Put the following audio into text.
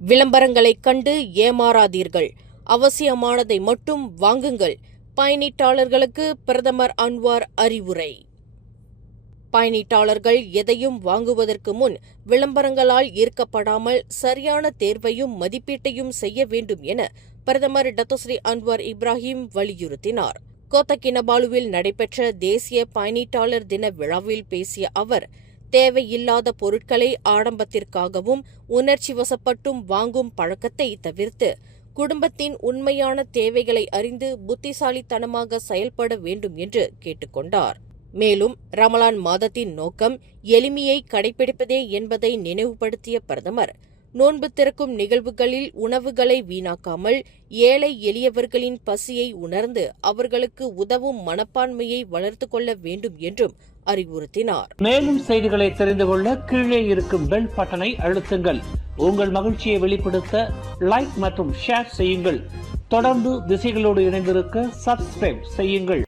விளம்பரங்களைக் கண்டு ஏமாறாதீர்கள். அவசியமானதை மட்டும் வாங்குங்கள். பயணீட்டாளர்களுக்கு பிரதமர் அன்வார் அறிவுரை. பயணீட்டாளர்கள் எதையும் வாங்குவதற்கு முன் விளம்பரங்களால் ஈர்க்கப்படாமல் சரியான தேர்வையும் மதிப்பீட்டையும் செய்ய வேண்டும் என பிரதமர் டத்தோஸ்ரீ அன்வார் இப்ராஹிம் வலியுறுத்தினார். கோத்தகினபாலுவில் நடைபெற்ற தேசிய பயணீட்டாளர் தின விழாவில் பேசிய அவர், தேவையில்லாத பொருட்களை ஆடம்பத்திற்காகவும் உணர்ச்சி வசப்பட்டும் வாங்கும் பழக்கத்தை தவிர்த்து குடும்பத்தின் உண்மையான தேவைகளை அறிந்து புத்திசாலித்தனமாக செயல்பட வேண்டும் என்று கேட்டுக்கொண்டார். மேலும் ரமலான் மாதத்தின் நோக்கம் எளிமையை கடைபிடிப்பதே என்பதை நினைவுபடுத்திய பிரதமர், நோன்பு திறக்கும் நிகழ்வுகளில் உணவுகளை வீணாக்காமல் ஏழை எளியவர்களின் பசியை உணர்ந்து அவர்களுக்கு உதவும் மனப்பான்மையை வளர்த்துக் கொள்ள வேண்டும் என்றும் அறிவுறுத்தினார். மேலும் செய்திகளை தெரிந்து கொள்ள கீழே இருக்கும் பெல் பட்டனை அழுத்துங்கள். உங்கள் மகிழ்ச்சியை வெளிப்படுத்த லைக் மற்றும் ஷேர் செய்யுங்கள். தொடர்ந்து திசைகளோடு இணைந்திருக்க சப்ஸ்கிரைப் செய்யுங்கள்.